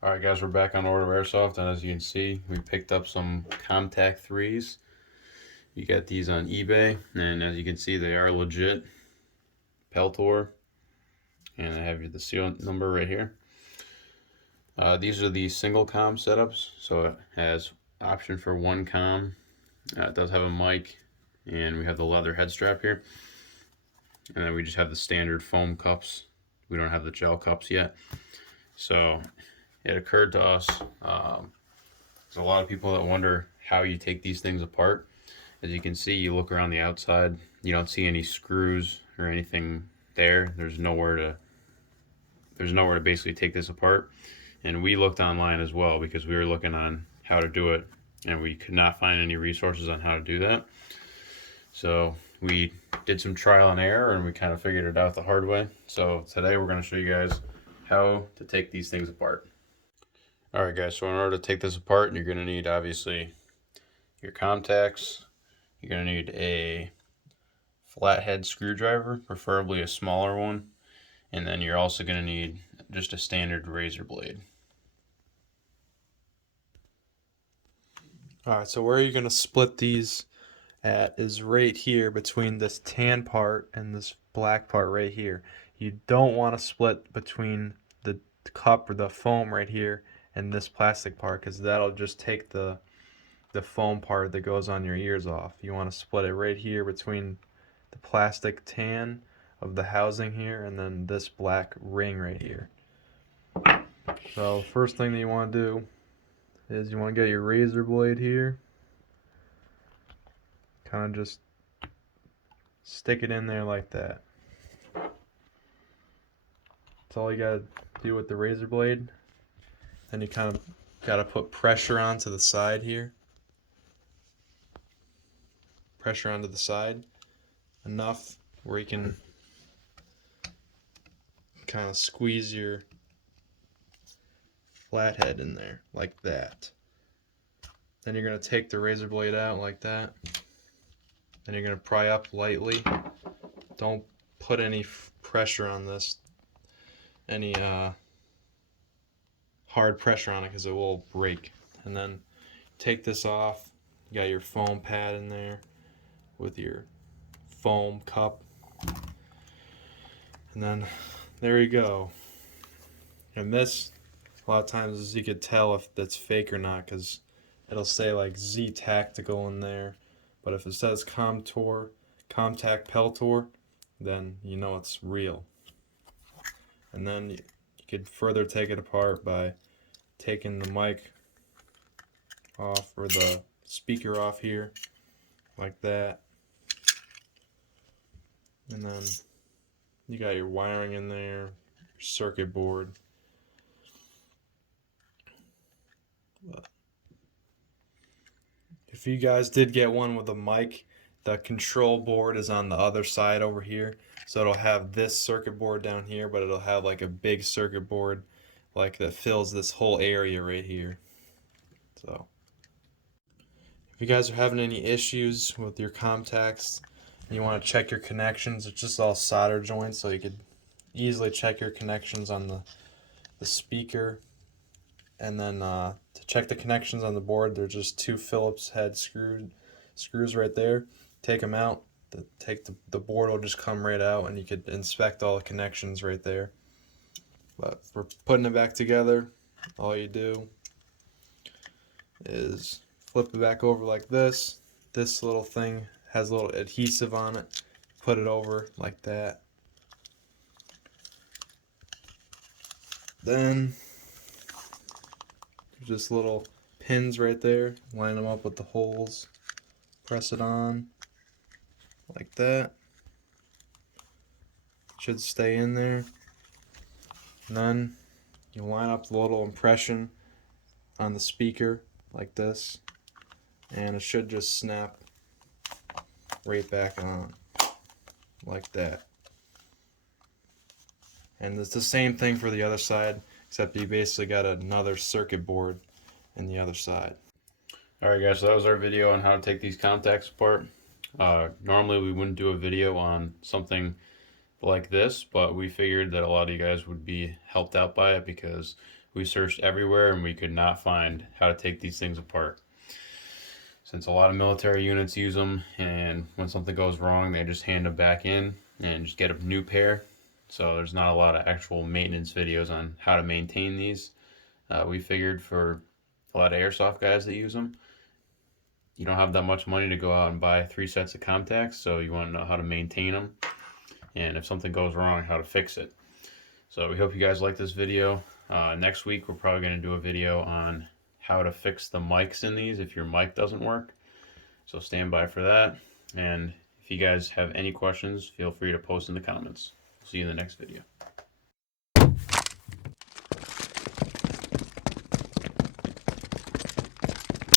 Alright guys, we're back on OrdoAirsoft, and as you can see, we picked up some Comtac 3s. You got these on eBay, and as you can see, they are legit Peltor, and I have the serial number right here. These are the single comm setups, so it has option for one comm. It does have a mic, and we have the leather head strap here. And then we just have the standard foam cups. We don't have the gel cups yet. So it occurred to us, there's a lot of people that wonder how you take these things apart. As you can see, you look around the outside, you don't see any screws or anything there. There's nowhere to basically take this apart. And we looked online as well because we were looking on how to do it, and we could not find any resources on how to do that. So we did some trial and error, and we kind of figured it out the hard way. So today we're going to show you guys how to take these things apart. Alright guys, so in order to take this apart, you're going to need obviously your contacts. You're going to need a flathead screwdriver, preferably a smaller one. And then you're also going to need just a standard razor blade. Alright, so where you're going to split these at is right here between this tan part and this black part right here. You don't want to split between the cup or the foam right here and this plastic part, because that'll just take the foam part that goes on your ears off. You want to split it right here between the plastic tan of the housing here and then this black ring right here. So first thing that you want to do is you want to get your razor blade here, kind of just stick it in there like that. That's all you gotta do with the razor blade. Then you kind of gotta put pressure onto the side here. Pressure onto the side enough where you can kind of squeeze your flathead in there like that. Then you're gonna take the razor blade out like that. Then you're gonna pry up lightly. Don't put any pressure on this, any hard pressure on it, because it will break. And then take this off. You got your foam pad in there with your foam cup, and then there you go. And this, a lot of times, as you could tell if that's fake or not, because it'll say like Z Tactical in there, but if it says Comtac Peltor, then you know it's real. And then you could further take it apart by taking the mic off, or the speaker off here like that. And then you got your wiring in there, your circuit board. But if you guys did get one with a mic, the control board is on the other side over here. So it'll have this circuit board down here, but it'll have like a big circuit board like that fills this whole area right here. So if you guys are having any issues with your contacts and you want to check your connections, it's just all solder joints, so you could easily check your connections on the speaker. And then to check the connections on the board, there's just two Phillips head screws right there. Take them out. The board will just come right out, and you could inspect all the connections right there. But for putting it back together, all you do is flip it back over like this. This little thing has a little adhesive on it. Put it over like that. Then there's just little pins right there. Line them up with the holes. Press it on like that. Should stay in there. And then you line up the little impression on the speaker like this, and it should just snap right back on like that. And it's the same thing for the other side, except you basically got another circuit board in the other side. Alright guys, so that was our video on how to take these contacts apart. Normally we wouldn't do a video on something like this, but we figured that a lot of you guys would be helped out by it because We searched everywhere and we could not find how to take these things apart. Since a lot of military units use them, and when something goes wrong, they just hand them back in and just get a new pair. So there's not a lot of actual maintenance videos on how to maintain these. We figured for a lot of airsoft guys that use them, you don't have that much money to go out and buy 3 sets of Comtacs, so you want to know how to maintain them, and if something goes wrong, how to fix it. So we hope you guys like this video. Next week we're probably going to do a video on how to fix the mics in these if your mic doesn't work. So stand by for that. And if you guys have any questions, feel free to post in the comments. See you in the next video.